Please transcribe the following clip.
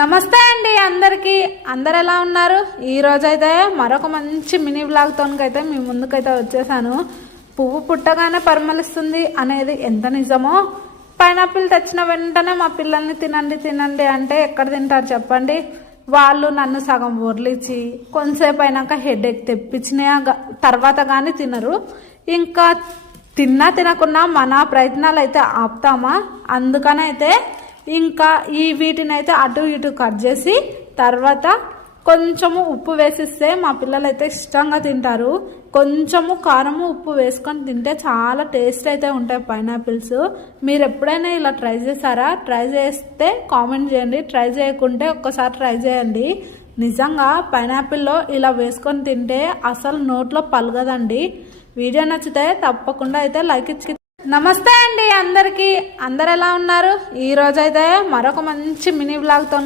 నమస్తే అండి అందరికీ. అందరు ఎలా ఉన్నారు? ఈరోజైతే మరొక మంచి మినీ బ్లాగ్తోనకైతే మీ ముందుకైతే వచ్చేసాను. పువ్వు పుట్టగానే పరిమళిస్తుంది అనేది ఎంత నిజమో, పైనాపిల్ తెచ్చిన వెంటనే మా పిల్లల్ని తినండి తినండి అంటే ఎక్కడ తింటారు చెప్పండి. వాళ్ళు నన్ను సగం వర్లిచి కొంతసేపు అయినాక హెడేక్ తెప్పించిన తర్వాత కానీ తినరు. ఇంకా తిన్నా తినకున్నా మన ప్రయత్నాలు అయితే ఆపుతామా? అందుకనైతే ఇంకా వీటినైతే అటు ఇటు కట్ చేసి తర్వాత కొంచెము ఉప్పు వేసిస్తే మా పిల్లలు అయితే ఇష్టంగా తింటారు. కొంచెము కారము ఉప్పు వేసుకొని తింటే చాలా టేస్ట్ అయితే ఉంటాయి పైనాపిల్స్. మీరు ఎప్పుడైనా ఇలా ట్రై చేశారా? ట్రై చేస్తే కామెంట్ చేయండి. ట్రై చేయకుంటే ఒక్కసారి ట్రై చేయండి. నిజంగా పైనాపిల్లో ఇలా వేసుకొని తింటే అసలు నోట్లో పలగదండి. వీడియో నచ్చితే తప్పకుండా అయితే లైక్ ఇచ్చి. నమస్తే అండి అందరికీ. అందరు ఎలా ఉన్నారు? ఈరోజైతే మరొక మంచి మినీ బ్లాగ్తో